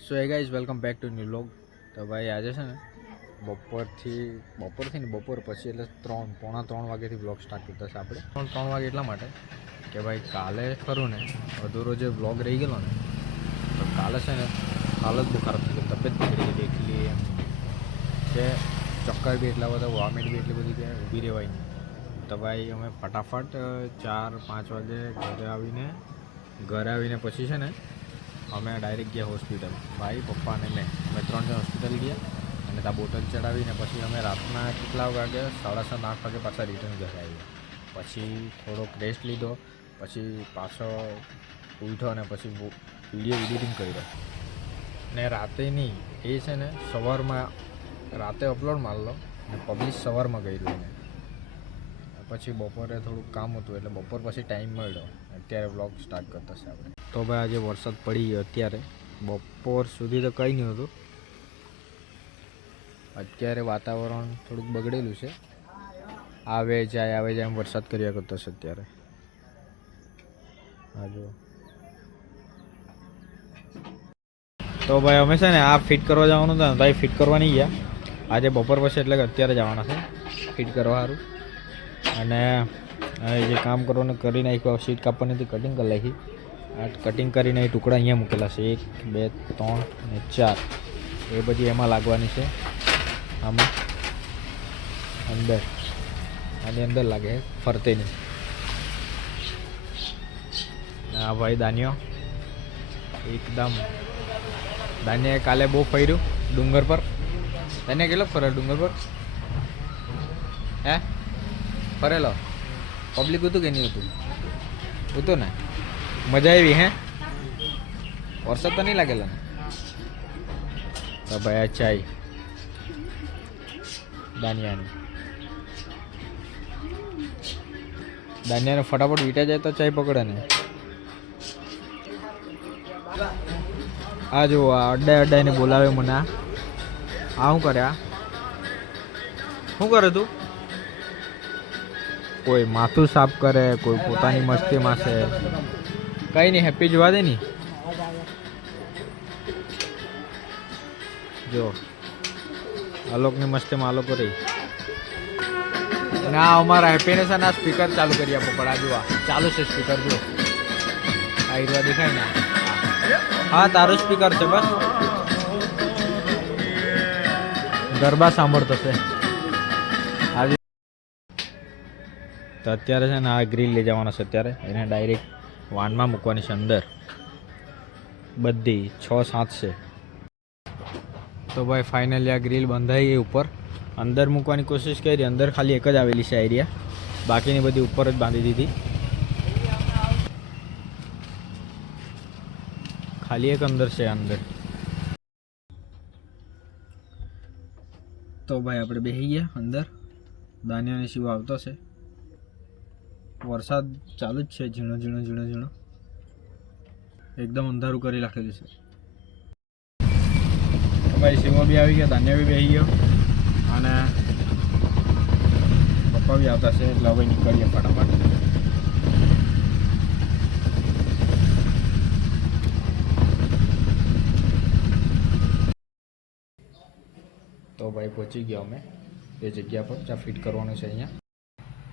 So hey guys welcome back to new log તો ભાઈ આજે છે ને બપોરથી બપોરથી ને બપોર પછી એટલે ત્રણ પોણા ત્રણ વાગ્યાથી બ્લોગ સ્ટાર્ટ કરતા છે આપણે. ત્રણ ત્રણ વાગે એટલા માટે. કે ભાઈ કાલે ખરું ને, અધૂરો જે બ્લોગ રહી ગયેલો ને, તો કાલે છે ને હાલત બહુ ખરાબ થઈ ગઈ તબિયત બગડી ગઈ એટલી એમ કે ચક્કર બી એટલા બધા વોમિટ બી એટલી બધી કે ઊભી રહેવાય નહીં. તો ભાઈ અમે ફટાફટ ચાર, પાંચ વાગે ઘરે આવીને ઘરે આવીને પછી છે ને, અમે ડાયરેક્ટ ગયા હોસ્પિટલ ભાઈ, પપ્પા અને મેં, અમે ત્રણ જણ હોસ્પિટલ ગયા અને ત્યાં બોટલ ચડાવીને પછી અમે રાતના કેટલા વાગે સાડા સાત, આઠ વાગે પાછા રિટર્ન ઘરે આવ્યા પછી થોડોક રેસ્ટ લીધો, પછી પાછો ઉઠ્યો અને પછી વીડિયો એડિટિંગ કર્યો. ને રાતે નહીં એ છે ને, સવારમાં રાતે અપલોડ મારલો ને પબ્લિશ સવારમાં કર્યું એને. પછી બપોરે થોડુંક કામ હતું એટલે બપોર પછી ટાઈમ મળ્યો. અત્યારે વ્લોગ સ્ટાર્ટ કરતા છે આપણે. તો ભાઈ આજે વરસાદ પડી ગયો અત્યારે. બપોર સુધી તો કંઈ નહીં હતું અત્યારે વાતાવરણ થોડુંક બગડેલું છે. આવે, જાય આવે, જાય એમ વરસાદ કર્યા કરતો છે અત્યારે. હા તો ભાઈ, અમે છે ને આ ફિટ કરવા જવાનું હતું ને ભાઈ ફિટ કરવા નહીં ગયા. આજે બપોર પછી એટલે કે અત્યારે જવાના છે. ફિટ કરવા સારું અને જે કામ કરવાનું કરી નાખ્યું સીટ કાપવાની હતી કટિંગ કરી નાખી. આ કટિંગ કરીને એ ટુકડા અહીંયા મૂકેલા છે. એક, બે, ત્રણ અને ચાર. એ બધી એમાં લાગવાની છે. આમાં. અંદર. આની અંદર લાગે ફરતેની આ ભાઈ, દાનિયો. એકદમ. દાનિયા કાલે બહુ ફર્યું ડુંગર પર. દાનિયા કેટલો ફરે ડુંગર પર? હે? ફરેલો? પબ્લિક હતું કે નહીં હતું? હતું ને? મજા આવી, હે? વરસાદ તો નહીં લાગેલો ને? તો ભાઈ આ ચાય. દાનિયાની. દાનિયાને ફટાફટ વીટા જાય તો ચાય પકડે ને. આ જો આ અડાય અડાયને બોલાવે મને આ. શું કરે આ? શું કરે તું? કોઈ માથું સાફ કરે, કોઈ પોતાની મસ્તી માસે. કઈ નહીં, હેપી જોવા દે ની. જો આલોકની મસ્તીમાં આલોકો રહી. ના, અમારા હેપીનેસ ના સ્પીકર ચાલુ કરી આપો, પણ આ ચાલુ છે સ્પીકર જો આ દેખાય ને? હા, તારું સ્પીકર છે, બસ. ગરબા સાંભળતો છે. આજે તો અત્યારે છે ને આ ગ્રીલ લઈ જવાનો છે અત્યારે. એને ડાયરેક્ટ વાનમાં મૂકવાની છે અંદર. બધી છ સાત છે. તો ભાઈ ફાઇનલી આ ગ્રીલ બંધાઈ ગઈ ઉપર. અંદર મૂકવાની કોશિશ કરી, અંદર ખાલી એક જ આવેલી છે આઈડિયા બાકીની બધી ઉપર જ બાંધી દીધી. ખાલી એક અંદર છે અંદર. તો ભાઈ આપણે બેસી ગયા અંદર. દાનિયાની શિવ આવતો છે. વરસાદ ચાલુ જ છે, ઝીણો ઝીણો ઝીણો ઝીણો. એકદમ અંધારું કરી રાખેલું છે. ભાઈ શિવો બી આવી ગયા દાનિયા બી બેસી ગયો. અને પપ્પા બી આવતા છે એટલે હવે નીકળીએ ફટાફટ. તો ભાઈ પહોંચી ગયા અમે. એ જગ્યા પર જ્યાં ફિટ કરવાનું છે અહીંયા.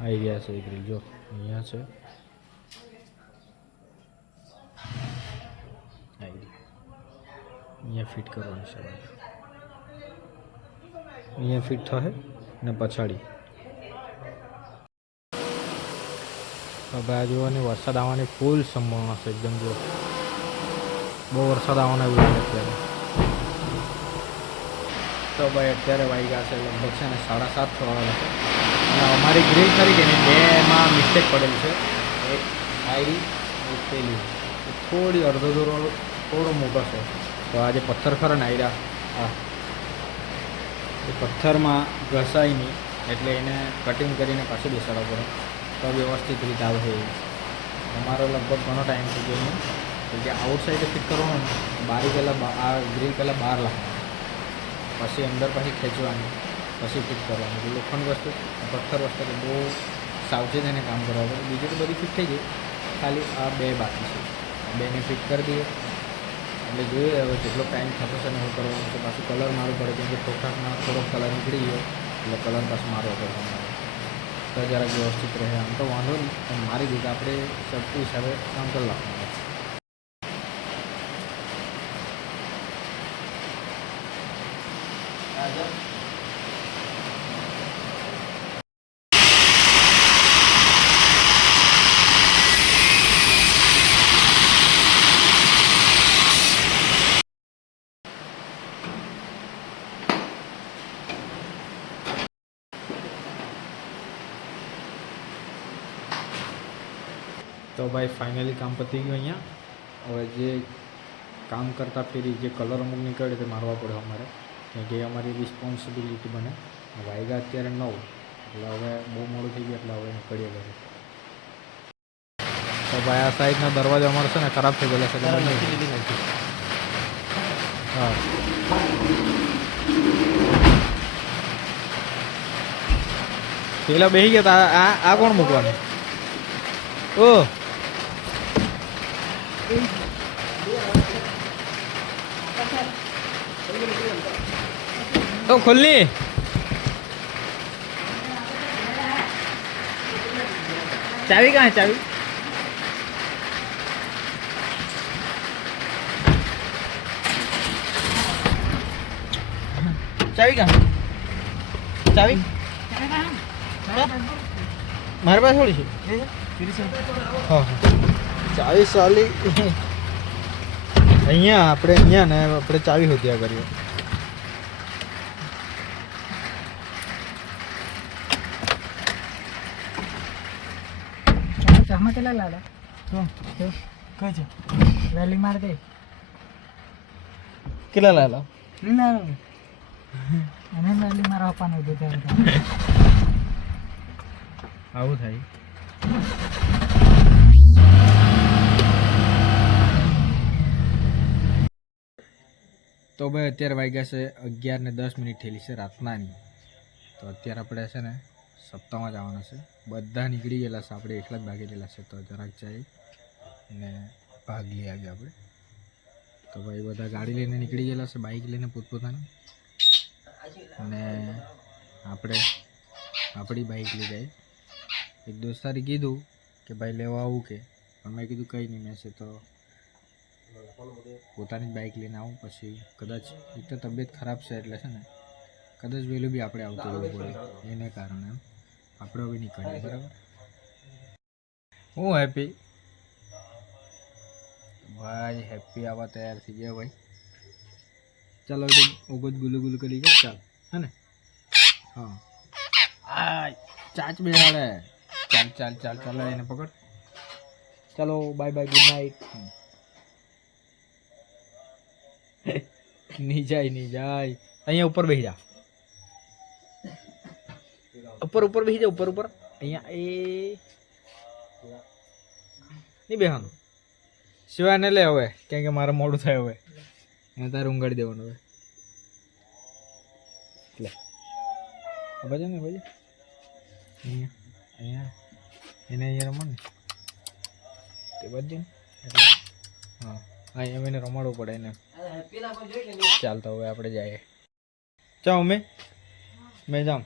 આવી ગયા છે એક રીલ, જો. અહીંયા છે. અહીંયા ફિટ કરવાનું છે ભાઈ. અહીંયા ફિટ થશે ને પછાડી. હવે આ જોવાની વરસાદ આવવાની ફૂલ સંભાવના છે એકદમ જો બહુ વરસાદ આવવાનો એવું છે અત્યારે. તો ભાઈ અત્યારે વાગ્યા છે લગભગ છે ને સાડા સાત થવાના છે. અને અમારી ગ્રીલ ખરી ગઈ ને બેમાં મિસ્ટેક પડેલ છે. એક આયરી એક પેલી. થોડી અડધો દોરો, થોડો મોટો છે. તો આજે પથ્થર ખરા ને આયરા હા. એ પથ્થરમાં ઘસાય નહીં એટલે એને કટિંગ કરીને પાછું બેસાડવા પડે. તો વ્યવસ્થિત રીતે આવે છે અમારો લગભગ ઘણો ટાઈમ થઈ ગયો કેમ કે આઉટ સાઈડ ફિટ કરવાનું બારી પહેલાં આ ગ્રીલ પહેલાં બહાર લાવવાનું. પછી અંદર પછી ખેંચવાની, પછી ફિટ કરવાનું. લોખંડ વસ્તુ, પથ્થર વસ્તુ એટલે બહુ સાવચેત એને કામ કરવા પડે. બીજું તો બધી ફિટ થઈ ગઈ. ખાલી આ બે બાકી છે. બેને ફિટ કરી દઈએ. એટલે જોઈએ હવે કેટલો ટાઈમ થતો છે ને એવું કરવાનું છે. કલર મારવો પડે કેમ કે ઠોકઠાકમાં થોડોક કલર નીકળી ગયો, એટલે કલર પાછું મારવો પડે તો જરાક વ્યવસ્થિત રહે આમ તો વાંધો નહીં, પણ મારી દીધા આપણે સરખું હિસાબે કામ કરી નાખવાનું. તો ભાઈ ફાઇનલી કામ પતી ગયું અહીંયા. હવે જે કામ કરતાં ફેરી જે કલર અમુક નીકળે તે મારવા પડે અમારે. કારણ કે એ અમારી રિસ્પોન્સિબિલિટી બને. વાયગા અત્યારે નવ. એટલે હવે બહુ મોડું થઈ ગયું એટલે હવે નીકળીએ બધું. તો ભાઈ આ સાઈડના દરવાજા અમારે છે ને ખરાબ થઈ ગયેલા છે હા. પેલા બેસી ગયા આ આ કોણ મૂકવાનું? ઓ તો ખુલ્લી. ચાવી કાં ચાવી? ચાવી કાં ચાવી? મારા પાસે થોડી છે. હા હા. ચાવી સાલી અહીંયા આપણે અહીંયા ને આપણે ચાવી હોત્યા કરીએ ચામાં કેટલા લાડા છે? વેલી માર દે. કેટલા લાલા લીલા એને વેલી મારવા પપ્પાને દીધા આવું થાય. તો ભાઈ અત્યારે વાગ્યા છે અગિયાર ને દસ મિનિટ થયેલી છે રાતનાની. તો અત્યારે આપણે છે ને સપ્તાહમાં જવાના છે. બધા નીકળી ગયેલા છે, આપણે એકલા જ ભાગી ગયેલા છે. તો જરાક જઈ ને ભાગ લઈ આવીએ આપણે. તો ભાઈ બધા ગાડી લઈને નીકળી ગયેલા છે બાઇક લઈને પોતપોતાની. અને આપણે આપણી બાઇક લઈ જાય. એક દોસ્તારે કીધું કે, ભાઈ લેવા આવું કે? પણ મેં કીધું, કંઈ નહીં, મેં છે તો પોતાની જ બાઇક લઈને આવું, પછી કદાચ એક તો તબિયત ખરાબ છે એટલે છે ને, કદાચ વહેલું બી આપણે આવતું રહેવું પડે. એને કારણે આપણે હવે નીકળીએ, બરાબર? હું હેપી ભાઈ હેપી આવવા તૈયાર થઈ ગયા ભાઈ. ચાલો તો ગુલુ ગુલુ કરી ગયા. ચાલ, હે ને? હા. આ ચાચ બેહાડે. ચાલ ચાલ ચાલ ચાલ, એને પકડ. ચાલો બાય બાય ગુડ નાઇટ નહીં જાય નહીં જાય. અહીંયા ઉપર બેસી જા. ઉપર ઉપર બેસી જા, ઉપર ઉપર. અહીંયા એ નહીં બેસવાનું ને લે હવે, કેમ કે મારે મોડું થાય હવે. એને તારે ઊંઘાડી દેવાનું હવે. લે. આ ને બાજુ અહીંયા અહીંયા. એને અહીંયા રમણ ને તે બાજુ ને હા. હા એમ એને રમાડવું પડે એને. ચાલતા હવે આપણે જઈએ ચાલો મેં મેં જામ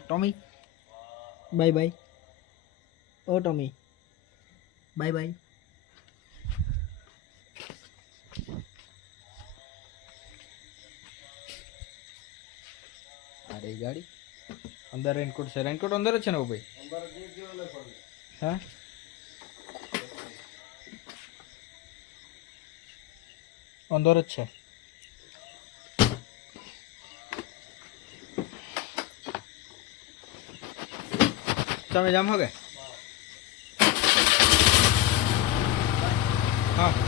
ટોમી. Bye bye. ઓ ટોમી. Bye bye. અરે ગાડી. અંદર રેનકોટ છે. રેનકોટ અંદર જ છે ને ભાઈ હા? અંદર જ છે તમે જામ હગે હા હા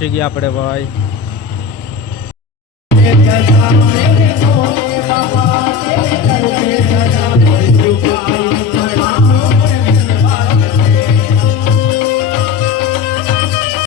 પહોંચી ગયા આપણે ભાઈ.